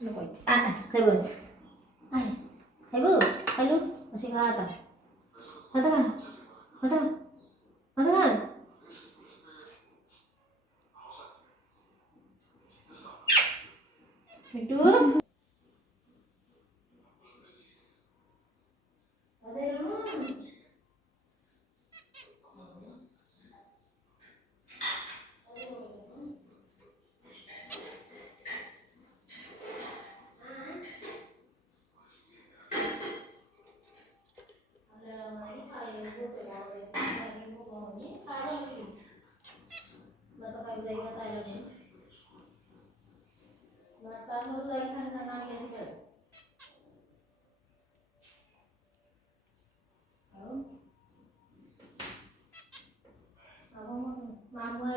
नको हे बघ आहे हे बघ हॅलो अशी खा आता आता का आता आता का मिठू मामा